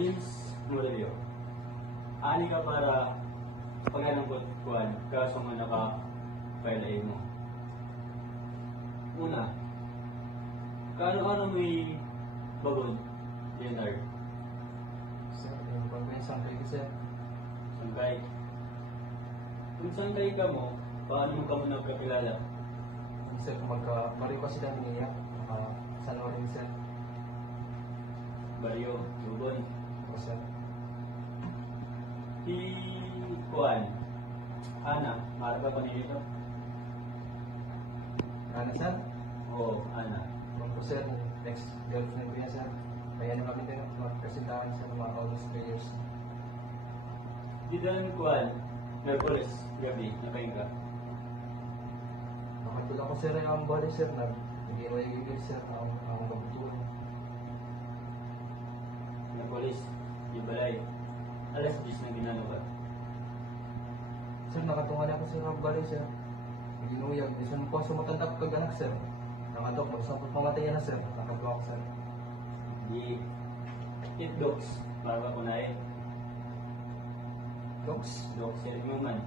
James Murillo. Ani ka para paghanang kuan kaso nga naka-file mo. Una, kaano may bagod, Leonard? Sir, yung pagkain sangkay ko, sir. Sangkay. Kung sangkay ka mo, paano mo ka mo nagkakilala? Sir, mariw kasi lang niya. Sa rin, sir. Baryo, Lubon. O, sir. Si Kuan, Ana, marga pa nito? Ano, sir? Oo, Ana. Kung po, sir, ex-girlfriend ko yan, sir. Kaya nung kami din magkasintahan sa mga almost 3 years. Di dan Kuan, Merkulis, gabi, nakain ka. Nakatulak ko, sir, yung body, sir. Hindi mo yung sir, ang kabutuan. Merkulis, di balay. Alas 10 na ginano ka. Sir, nakatungan ako sa body, sir. Ginuyag. Isan po sumatandap kaganak, sir. Nakatok, magsapot mamatay na, sir. Nakatulak ko, sir. Di It dogs, para ka kunain. Dogs. Dogs, sir, yung man.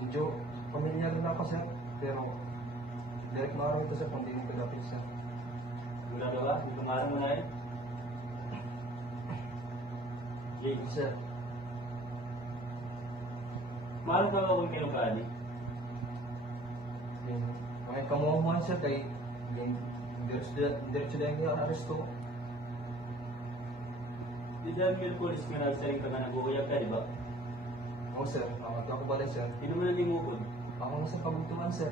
Medyo pamilyar na ako, sir. Pero, direct maaraw ito, sir, kung di mo kagapit, sir. Wala ka ba? Di kumarang mo na eh. James, Sir, mahal ka ba kung kinukani? may kamuhamuhan, sir, kay diretso dahil niya ang aresto. Di dahil Merkulis nga nagsaring ka nga nagkukuyag ka, di ba? Oo, sir. Ako pala, sir. Hindi mo na tingukod. Ako nga sa kabuntuan, sir.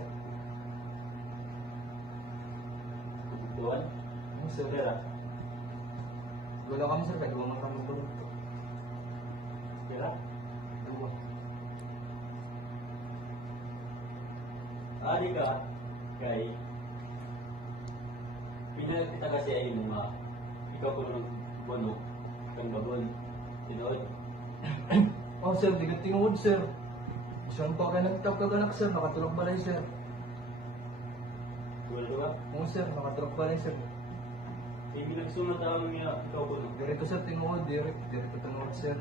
Tuwan? Oo, sir. Pera? Wala kami, sir, kaya duwa man kami tulog. Pera? Duwa. Ari ka, kay pinalag kita kasi ay mo nga ikaw ko nung bono kang babon. Tinood? Oh, sir, di ka tinuod, sir. Isang pa kayo nagtap kaganak, sir. Nakatulog balay, sir. Wala ka? Oo, sir. Nakatulog balay, sir. Hindi nagsumat ako nga ikaw ko nung. Direct ko, sir, tinuod. Direct ko tinuod, sir.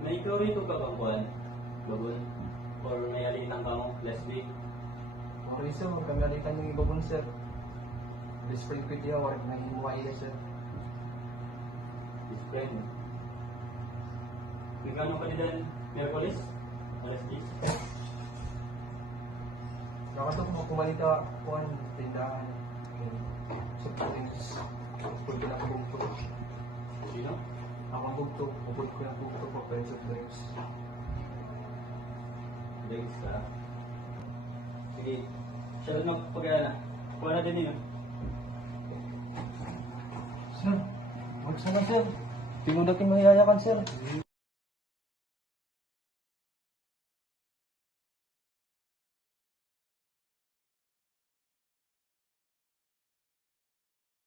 Na ikaw rito ka kakuan, babon? Or may alitan ka mo, lesbian? Okay, sir. Huwag kami alitan yung ibabon, sir. Best friend ko diya. Huwag na himuha iya, sir. His friend. Nagkano ka din Merkulis? Alas 10? Nakatok mo kumalita kuan tindahan. Supporting support ko ng bugto. Sino? Ako ang bugto. Upod ko ng bugto pa friends of drinks. Thanks ka. Sige. Siya lang magpagana. Kuha na din yun. Sir, huwag sana, sir. Tingnan natin mahihayakan, sir.